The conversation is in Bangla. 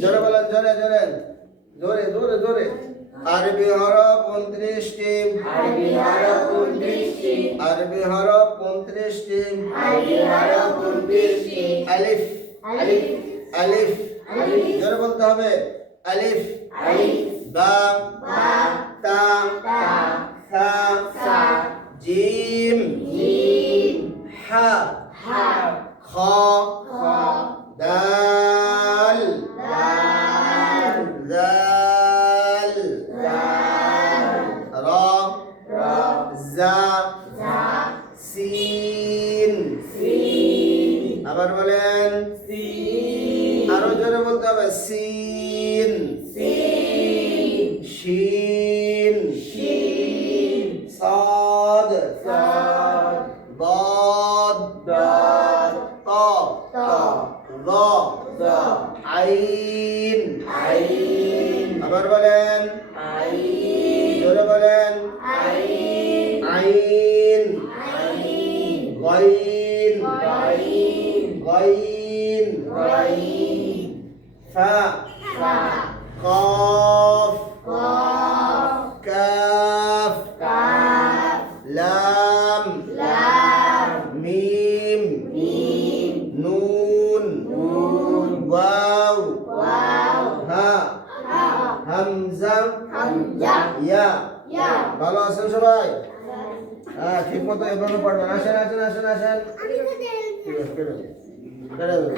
জোরে বলেন, জোরে জোরে জোরে জোরে জোরে। আরবি হরফ 29টি। আরবি হরফ 29টি। আরবি হরফ 35টি। আরবি হরফ 29টি। আলিফ আলিফ আলিফ আলিফ জোরে বলতে হবে। আলিফ আলিফ বা বা তা তা সা সা জিম জিম হা হা খ খ দাল দাল জাল জাল রা র জা জা সিন। সিন আবার বলেন, সিন আরো জোরে বলতে হবে। সিন সিন শিন শিন সাদ সাদ ضاد দাদ طا তা ظا দা আইন। আইন আবার বলেন, আইন জোরে বলেন। আইন আইন আইন গাইন গাইন গাইন গাইন ফা ফা قاف قاف كاف কাফ لام লাম ميم মিম نون নুন واو ওয়াও ها হা হামজা হামজা ইয়া। ইয়া ভালো আছেন সবাই? হ্যাঁ, ঠিক মতো এভাবে পড়বেন। আসেন আসেন আসেন আসেন। ঠিক আছে, কেটে দেবো। কেটে দেবো।